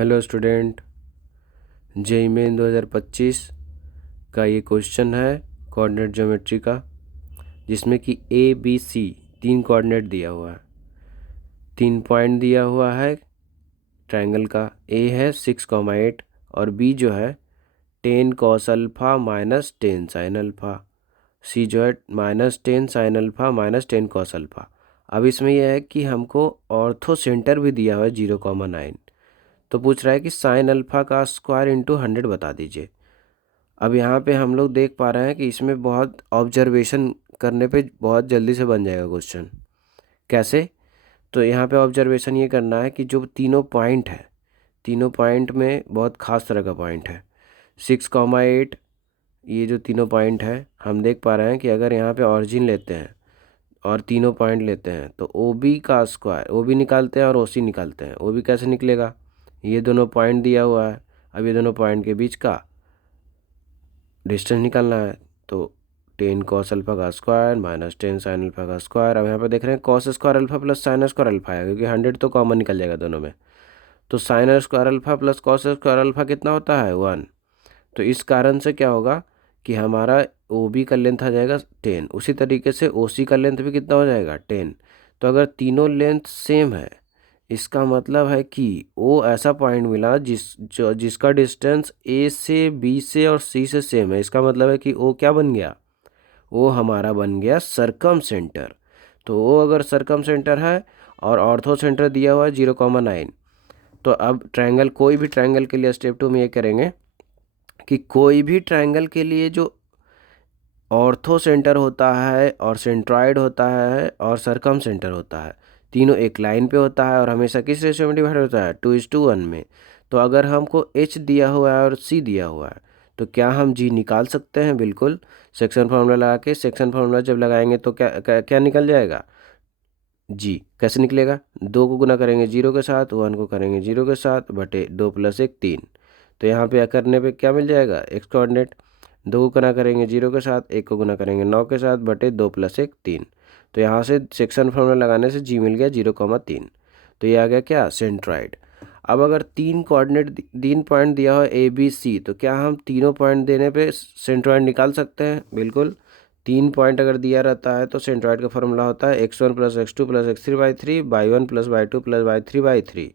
Hello student, JEE main 2025 का ये question है कोऑर्डिनेट ज्योमेट्री का, जिसमें कि ए बी सी 3 कोऑर्डिनेट दिया हुआ है, 3 पॉइंट दिया हुआ है ट्रायंगल का। ए है 6,8 और बी जो है 10 cos alpha minus 10 sin alpha, C जो है -10 sin alpha minus 10 cos alpha. अब इसमें यह है कि हमको ऑर्थो सेंटर भी दिया हुआ है 0,9, तो पूछ रहा है कि साइन अल्फ़ा का स्क्वायर इंटू 100 बता दीजिए। अब यहाँ पे हम लोग देख पा रहे हैं कि इसमें बहुत ऑब्जर्वेशन करने पे बहुत जल्दी से बन जाएगा क्वेश्चन। कैसे? तो यहाँ पे ऑब्जर्वेशन ये करना है कि जो तीनों पॉइंट है, तीनों पॉइंट में बहुत ख़ास तरह का पॉइंट है 6,8। ये जो तीनों पॉइंट है हम देख पा रहे हैं कि अगर यहाँ पे ऑरिजिन लेते हैं और तीनों पॉइंट लेते हैं तो ओ बी का स्क्वायर, ओ बी निकालते हैं और ओ सी निकालते हैं। ओ बी कैसे निकलेगा? ये दोनों पॉइंट दिया हुआ है, अब ये दोनों पॉइंट के बीच का डिस्टेंस निकालना है, तो 10 cos अल्फ़ा का स्क्वायर माइनस 10 sin अल्फ़ा का स्क्वायर। अब यहाँ पे देख रहे हैं cos square alpha plus sin square alpha है, क्योंकि 100 तो कॉमन निकल जाएगा दोनों में। तो sin square alpha plus cos square alpha कितना होता है? 1। तो इस कारण से क्या होगा कि हमारा ओ बी का लेंथ आ जाएगा 10, उसी तरीके से ओ सी का लेंथ भी कितना हो जाएगा? 10। तो अगर तीनों लेंथ सेम है, इसका मतलब है कि ओ ऐसा पॉइंट मिला जिसका डिस्टेंस ए से बी से और सी से सेम है। इसका मतलब है कि ओ क्या बन गया? ओ हमारा बन गया सरकम सेंटर। तो ओ अगर सरकम सेंटर है और ऑर्थो सेंटर दिया हुआ है 0,9, तो अब ट्रायंगल, कोई भी ट्रायंगल के लिए स्टेप 2 में ये करेंगे कि कोई भी ट्रायंगल के लिए जो ऑर्थो सेंटर होता है और सेंट्रॉइड होता है और सरकम सेंटर होता है, तीनों एक लाइन पे होता है और हमेशा किस रेशियो में डिवाइड होता है? 2:1 में। तो अगर हमको एच दिया हुआ है और सी दिया हुआ है, तो क्या हम जी निकाल सकते हैं? बिल्कुल। सेक्शन फार्मूला लगा के, सेक्शन फार्मूला जब लगाएंगे तो क्या निकल जाएगा? जी। कैसे निकलेगा? 2 को गुना करेंगे 0 के साथ, 1 को करेंगे 0 के साथ, बटे 2 + 1 3। तो यहाँ पे करने पे क्या मिल जाएगा? X coordinate. 2 को गुना करेंगे 0 के साथ, 1 को गुना करेंगे 9 के साथ, बटे 2 + 1 3। तो यहाँ से सेक्शन फार्मूला लगाने से जी मिल गया 0,3। तो ये आ गया क्या? सेंट्रॉइड। अब अगर 3 पॉइंट दिया हो ए बी सी, तो क्या हम तीनों पॉइंट देने पे सेंट्रॉइड निकाल सकते हैं? बिल्कुल। 3 पॉइंट अगर दिया रहता है तो सेंट्रॉइड का फॉर्मूला होता है x1 + x2 + x3/3 y1 + y2 + y3/3।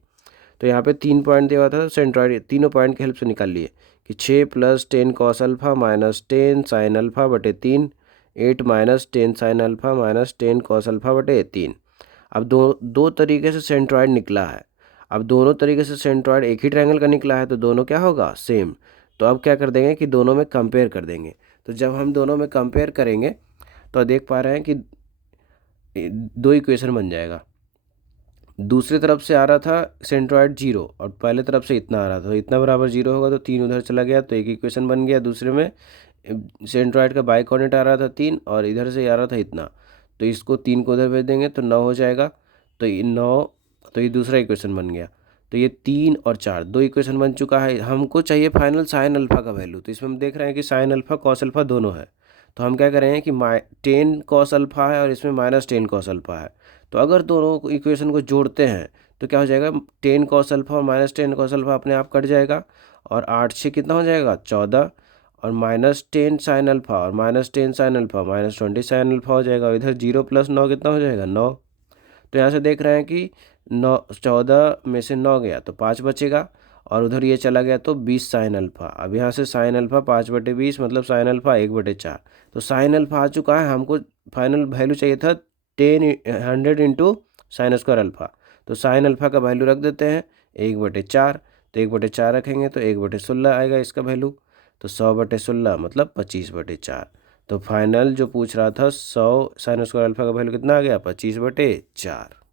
तो यहाँ पे 3 पॉइंट दिया हुआ था, तो सेंट्रॉइड तीनों पॉइंट की हेल्प से निकाल लिए कि 6 + 10 cos alpha minus 10 sin alpha बटे 3, 8 - 10 sin alpha minus 10 cos alpha बटे 3। अब दो तरीके से सेंट्रॉइड निकला है। अब दोनों तरीके से सेंट्रॉइड एक ही ट्रायंगल का निकला है, तो दोनों क्या होगा? सेम। तो अब क्या कर देंगे कि दोनों में कंपेयर कर देंगे। तो जब हम दोनों में कंपेयर करेंगे तो देख पा रहे हैं कि 2 इक्वेशन बन जाएगा। दूसरी तरफ से आ रहा था सेंट्रॉइड 0 और पहले तरफ से इतना आ रहा था, तो इतना बराबर 0 होगा तो 3 उधर चला गया, तो एक इक्वेशन बन गया। दूसरे में सेंट्रॉइड का बाई कोऑर्डिनेट आ रहा था 3 और इधर से आ रहा था इतना, तो इसको 3 को उधर भेज देंगे तो 9 हो जाएगा। तो ये 9, तो ये दूसरा इक्वेशन बन गया। तो ये 3 और 4 2 इक्वेशन बन चुका है। हमको चाहिए फाइनल साइन अल्फ़ा का वैल्यू। तो इसमें हम देख रहे हैं कि साइन अल्फ़ा कॉस अल्फ़ा दोनों है। तो हम क्या करेंगे कि 10 cos अल्फ़ा है और इसमें -10 cos अल्फ़ा है। तो अगर दोनों इक्वेशन को जोड़ते हैं तो क्या हो जाएगा? 10 cos अल्फ़ा और -10 cos अल्फ़ा अपने आप कट जाएगा, और 8 से कितना हो जाएगा? 14, और -10 sin अल्फ़ा और -10 sin अल्फ़ा -20 sin अल्फ़ा हो जाएगा, और इधर 0 + 9 कितना हो जाएगा? 9। तो यहाँ से देख रहे हैं कि 9, 14 में से 9 गया तो 5 बचेगा, और उधर ये चला गया तो 20 sin अल्फ़ा। अब यहाँ से sin अल्फ़ा 5/20 मतलब sin अल्फ़ा 1/4। तो sin अल्फ़ा आ चुका है। हमको फाइनल वैल्यू चाहिए था 100 इंटू साइन स्क्वायर अल्फ़ा। तो साइन अल्फ़ा का वैल्यू रख देते हैं 1/4। तो 1/4 रखेंगे तो 1/16 आएगा इसका वैल्यू। तो 100/16 मतलब 25/4। तो फाइनल जो पूछ रहा था 100 साइन स्क्वायर अल्फ़ा का वैल्यू कितना आ गया? 25/4।